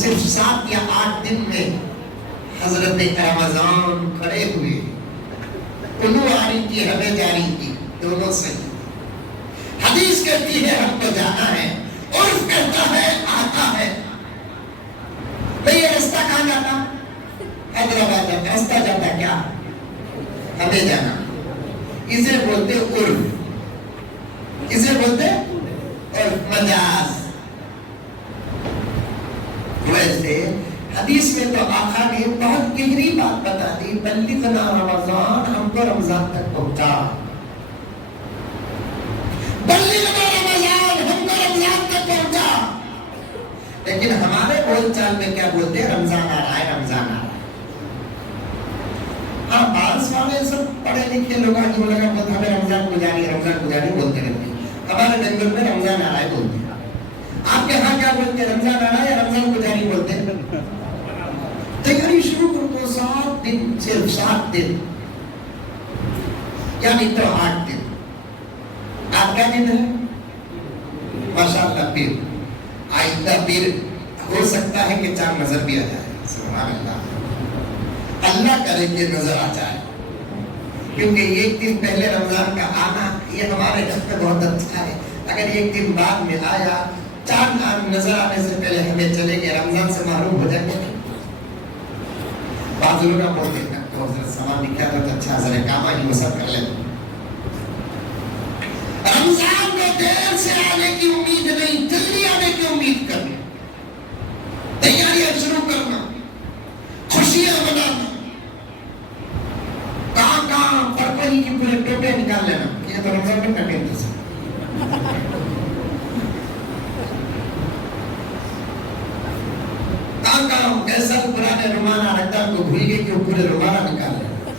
صرف 7 یا 8 دن میں حضرت رمضان کھڑے ہوئے، طلوع آ رہی تھی، ہمیں جا رہی تھی، دونوں صحیح۔ حدیث کہتی ہے ہم کو جانا ہے، عرف کہتا ہے آتا ہے۔ بھئی یہ رستہ کہاں جاتا؟ حیدرآباد جاتا، رستہ جاتا کیا؟ ہمیں جانا۔ اسے بولتے عرف، اسے بولتے عرف، مجاز۔ ویسے حدیث میں تو آقا نے بہت گہری بات بتا دی، بلغنا رمضان، ہم کو رمضان تک پہنچا، بلغنا رمضان، ہم کو رمضان تک پہنچا۔ لیکن ہمارے بول چال میں کیا بولتے ہیں؟ رمضان آ رہا ہے، رمضان آ رہا ہے۔ ہاں بعض والے سب پڑھے لکھے لوگ آج وہ لگا بہت ہمیں رمضان گزاری، رمضان گزاری بولتے رہتے ہیں۔ ہمارے بنگال میں رمضان آ رہا ہے بولتے ہیں۔ آپ کے ہاں کیا بولتے ہیں؟ رمضان آ رہا ہے یا رمضان گزاری بولتے ہیں؟ تیاری شروع کر دو، 7 دن، صرف 7 دن، یعنی تو 8 دن۔ آپ کیا دن ہے؟ ماشاءاللہ پیر، آئندہ پیر ہو سکتا ہے کہ چاند نظر بھی آ جائے، سبحان اللہ، اللہ کرے کہ نظر آ جائے، کیونکہ 1 دن پہلے رمضان کا آنا یہ ہمارے گھر پہ بہت اچھا ہے۔ اگر 1 دن بعد میں آیا، چاند نظر آنے سے پہلے ہمیں چلے گئے، رمضان سے محروم ہو جائیں گے۔ بعض لوگ بولتے ہیں تو حضرت سامان لکھا تھا تو اچھا حضرت کام آئی وہ سب کر لیں۔ رمضان میں دیر سے آنے کی امید نہیں، جلدی آنے کی امید کرنا، تیاریاں شروع کرنا، خوشیاں منانا، کہاں پرپری کی پورے ٹوٹے نکال لینا، یہ تو رمضان میں کرنے تھے۔ کیسا پرانے رومانہ رکھتا کو بھول گئے کہ وہ پورے رومانہ نکال لینا،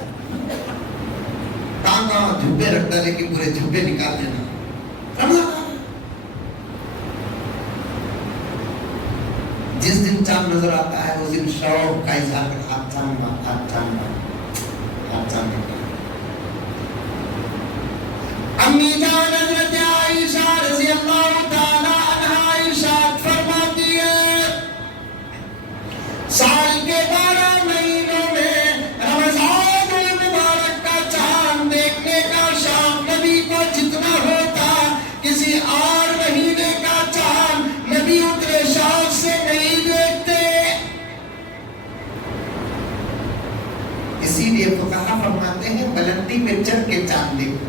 کہاں جھبے رکھتا ہے کہ پورے جھبے نکال لینا۔ جس دن چاند نظر آتا ہے اس دن شوق کا اظہار کر، ہاتھ چاند ہاتھ چاند ہاتھ چاند۔ امی جان حضرت عیسی رضی اللہ تعالی عنہا ارشاد فرماتی ہے، سال کے 12 مہینوں میں رمضان المبارک کا چاند دیکھنے کا شوق نبی کو جتنا ہوتا کسی اور مہینے کا چاند نبی اتنے شوق سے نہیں دیکھتے۔ اسی لیے فقہا فرماتے ہیں بلندی میں چڑھ کے چاند دیکھو،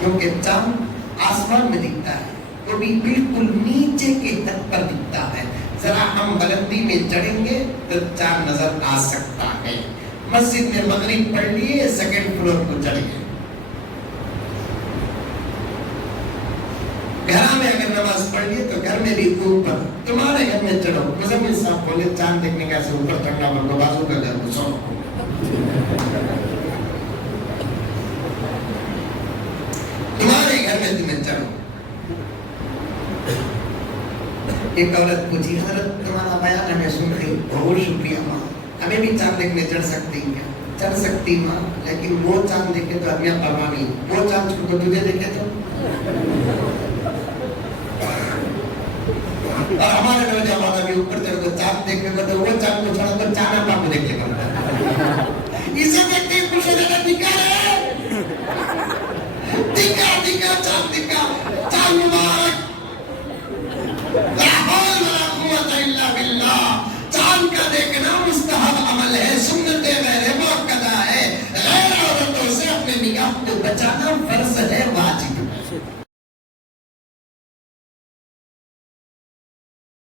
کیونکہ چاند آسمان میں دکھتا ہے، وہ بھی بالکل نیچے کے حد پر دکھتا ہے، ذرا ہم بلندی میں چڑھیں گے تو چاند نظر آ سکتا ہے۔ مسجد میں مغرب پڑھ لیے، 2nd فلور کو چڑھ گئے، گھر میں اگر نماز پڑھ لیے تو گھر میں بھی اوپر، تمہارے گھر میں چڑھو۔ مزمل صاحب بولے چاند دیکھنے کا سے اوپر چڑھنا بولو، بازو کا گھر کو سو، تمہارے گھر میں تمہیں چڑھو۔ ایک عورت پوچھی، حضرت تمہارا بیان ہمیں سن کے بہت شکریہ ماں، ہمیں بھی چاند دیکھنے چڑھ سکتی ہیں کیا؟ چڑھ سکتی ماں، لیکن وہ چاند دیکھے تو ہمیں پرواہ نہیں، وہ چاند چھوڑ کو تجھے دیکھے تو، اور ہمارے نوجوان بھی اوپر چڑھ کو چاند دیکھے گا تو وہ چاند کو چھوڑا تو چاند اپنا کو دیکھ لے گا، اسے دیکھتے خوش ہو جانا، دکھا رہے دکھا دکھا چاند دکھا، چاند مبارک، لا حول ولا قوت الا باللہ۔ چاند کا دیکھنا مستحب عمل ہے، سنت غیر مؤکدہ ہے، غیر عورتوں سے اپنے نگاہ کو بچانا